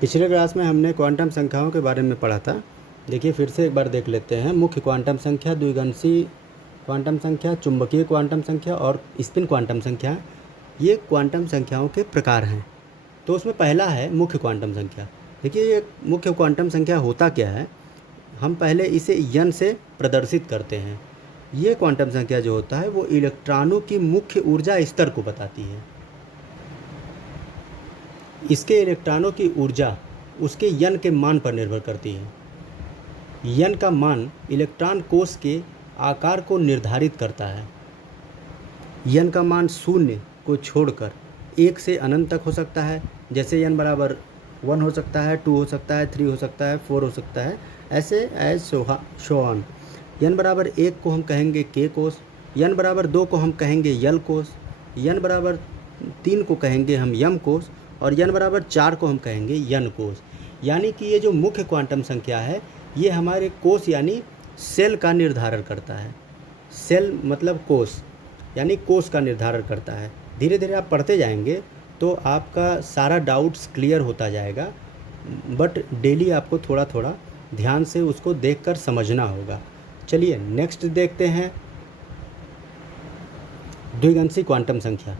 पिछले क्लास में हमने क्वांटम संख्याओं के बारे में पढ़ा था। देखिए फिर से एक बार देख लेते हैं। मुख्य क्वांटम संख्या, द्विगंशी क्वांटम संख्या, चुंबकीय क्वांटम संख्या और स्पिन क्वांटम संख्या, ये क्वांटम संख्याओं के प्रकार हैं। तो उसमें पहला है मुख्य क्वांटम संख्या। देखिए ये मुख्य क्वांटम संख्या होता क्या है, हम पहले इसे यन से प्रदर्शित करते हैं। ये क्वांटम संख्या जो होता है वो इलेक्ट्रॉनों की मुख्य ऊर्जा स्तर को बताती है। इसके इलेक्ट्रॉनों की ऊर्जा उसके यन के मान पर निर्भर करती है। यन का मान इलेक्ट्रॉन कोश के आकार को निर्धारित करता है। यन का मान शून्य को छोड़कर 1 से अनंत तक हो सकता है। जैसे यन बराबर 1 हो सकता है, 2 हो सकता है, 3 हो सकता है, 4 हो सकता है, ऐसे एज सो ऑन। यन बराबर 1 को हम कहेंगे के कोश, यन बराबर 2 को हम कहेंगे यल कोश, यन बराबर 3 को कहेंगे हम यम कोश और यन बराबर 4 को हम कहेंगे यन कोश। यानी कि ये जो मुख्य क्वांटम संख्या है ये हमारे कोश यानी सेल का निर्धारण करता है। सेल मतलब कोश, यानी कोश का निर्धारण करता है। धीरे धीरे आप पढ़ते जाएंगे तो आपका सारा डाउट्स क्लियर होता जाएगा, बट डेली आपको थोड़ा थोड़ा ध्यान से उसको देखकर समझना होगा। चलिए नेक्स्ट देखते हैं द्विगंशी क्वांटम संख्या।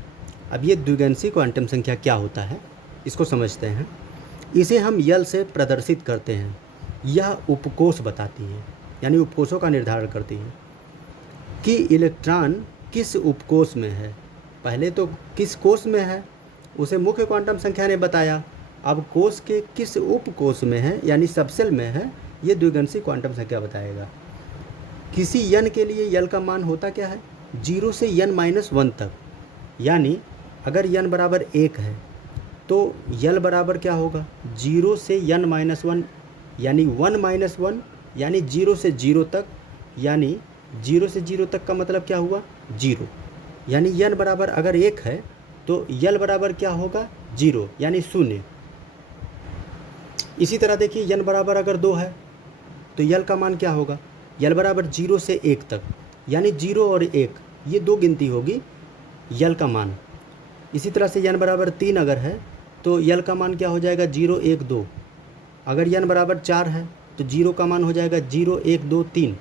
अब ये द्विगंशी क्वांटम संख्या क्या होता है इसको समझते हैं। इसे हम यल से प्रदर्शित करते हैं। यह उपकोष बताती है, यानी उपकोषों का निर्धारण करती है कि इलेक्ट्रॉन किस उपकोष में है। पहले तो किस कोष में है उसे मुख्य क्वांटम संख्या ने बताया, अब कोष के किस उपकोष में है यानी सबसेल में है, ये द्विगंशी क्वांटम संख्या बताएगा। किसी यन के लिए यल का मान होता क्या है, 0 से n-1 तक। यानी अगर यन बराबर 1 है तो यल बराबर क्या होगा, 0 से n-1 यानी 1-1 यानी 0 से 0 तक, यानी 0 से 0 तक का मतलब क्या हुआ 0। यानी यन बराबर अगर 1 है तो यल बराबर क्या होगा 0 यानी 0। इसी तरह देखिए यन बराबर अगर 2 है तो यल का मान क्या होगा, यल बराबर 0 से 1 तक, यानी 0 और 1 ये 2 गिनती होगी यल का मान। इसी तरह से यन बराबर 3 अगर है तो यल का मान क्या हो जाएगा 0 1 2। अगर यन बराबर 4 है तो 0 का मान हो जाएगा 0 1 2 3।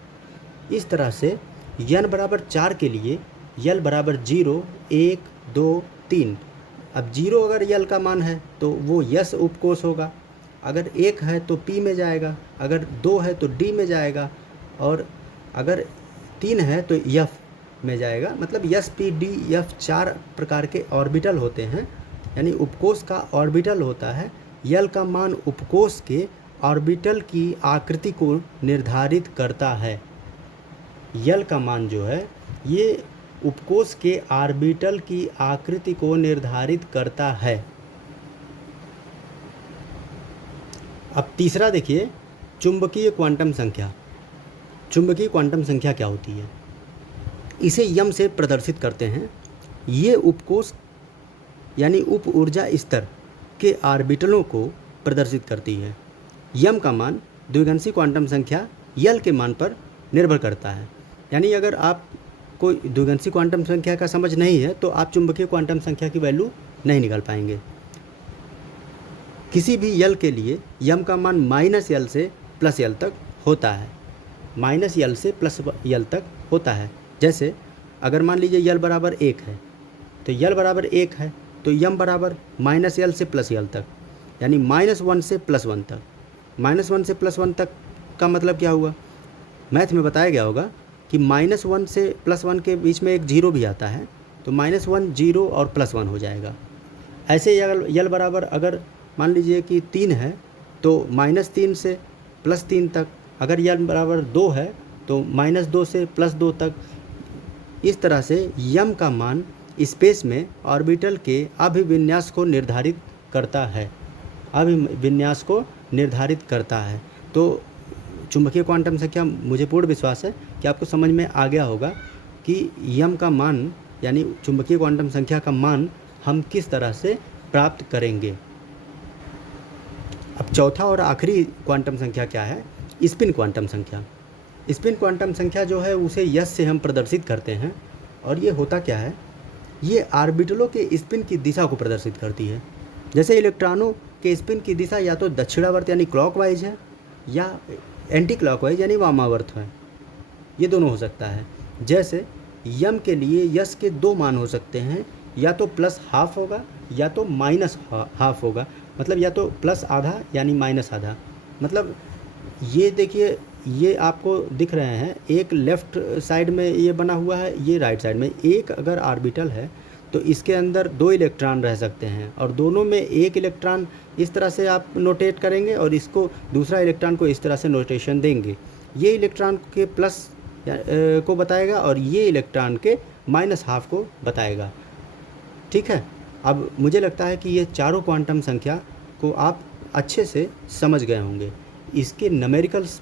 इस तरह से यन बराबर 4 के लिए यल बराबर 0 1 2 3। अब 0 अगर यल का मान है तो वो यस उपकोष होगा, अगर 1 है तो पी में जाएगा, अगर 2 है तो डी में जाएगा और अगर 3 है तो यफ में जाएगा। मतलब यस पी डी यफ 4 प्रकार के ऑर्बिटल होते हैं, यानी उपकोष का ऑर्बिटल होता है। यल का मान उपकोष के ऑर्बिटल की आकृति को निर्धारित करता है। यल का मान जो है ये उपकोष के ऑर्बिटल की आकृति को निर्धारित करता है। अब तीसरा देखिए चुंबकीय क्वांटम संख्या। चुंबकीय क्वांटम संख्या क्या होती है, इसे यम से प्रदर्शित करते हैं। ये उपकोष यानी उप ऊर्जा स्तर के ऑर्बिटलों को प्रदर्शित करती है। यम का मान द्विगंशी क्वांटम संख्या यल के मान पर निर्भर करता है। यानी अगर आप कोई द्विगंशी क्वांटम संख्या का समझ नहीं है तो आप चुंबकीय क्वांटम संख्या की वैल्यू नहीं निकाल पाएंगे। किसी भी यल के लिए यम का मान -L से +L तक होता है, -L से +L तक होता है। जैसे अगर मान लीजिए यल बराबर 1 है तो यल बराबर 1 है तो यम बराबर -L से +L तक, यानी -1 से +1 तक। -1 से +1 तक का मतलब क्या हुआ, मैथ में बताया गया होगा कि -1 से +1 के बीच में एक 0 भी आता है तो -1 0 और +1 हो जाएगा। ऐसे यल बराबर अगर मान लीजिए कि 3 है तो -3 से +3 तक, अगर यल बराबर 2 है तो -2 से +2 तक। इस तरह से यम का मान स्पेस में ऑर्बिटल के अभिविन्यास को निर्धारित करता है, अभिविन्यास को निर्धारित करता है। तो चुंबकीय क्वांटम संख्या मुझे पूर्ण विश्वास है कि आपको समझ में आ गया होगा कि यम का मान यानी चुंबकीय क्वांटम संख्या का मान हम किस तरह से प्राप्त करेंगे। अब चौथा और आखिरी क्वांटम संख्या क्या है, स्पिन क्वांटम संख्या। स्पिन क्वांटम संख्या जो है उसे यस से हम प्रदर्शित करते हैं और ये होता क्या है, ये ऑर्बिटलों के स्पिन की दिशा को प्रदर्शित करती है। जैसे इलेक्ट्रॉनों के स्पिन की दिशा या तो दक्षिणावर्त यानी क्लॉकवाइज है या एंटी क्लॉकवाइज यानी वामावर्त है, ये दोनों हो सकता है। जैसे यम के लिए यस के दो मान हो सकते हैं, या तो प्लस हाफ होगा या तो माइनस हाफ होगा, मतलब या तो प्लस आधा यानी माइनस आधा। मतलब ये देखिए, ये आपको दिख रहे हैं, एक लेफ़्ट साइड में ये बना हुआ है, ये राइट साइड में। एक अगर ऑर्बिटल है तो इसके अंदर 2 इलेक्ट्रॉन रह सकते हैं और दोनों में एक इलेक्ट्रॉन इस तरह से आप नोटेट करेंगे और इसको दूसरा इलेक्ट्रॉन को इस तरह से नोटेशन देंगे। ये इलेक्ट्रॉन के प्लस को बताएगा और ये इलेक्ट्रॉन के माइनस हाफ को बताएगा। ठीक है, अब मुझे लगता है कि ये चारों क्वांटम संख्या को आप अच्छे से समझ गए होंगे। इसके न्यूमेरिकल्स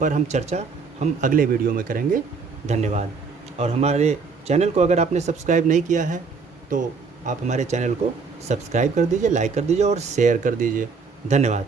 पर हम अगले वीडियो में करेंगे। धन्यवाद। और हमारे चैनल को अगर आपने सब्सक्राइब नहीं किया है तो आप हमारे चैनल को सब्सक्राइब कर दीजिए, लाइक कर दीजिए और शेयर कर दीजिए। धन्यवाद।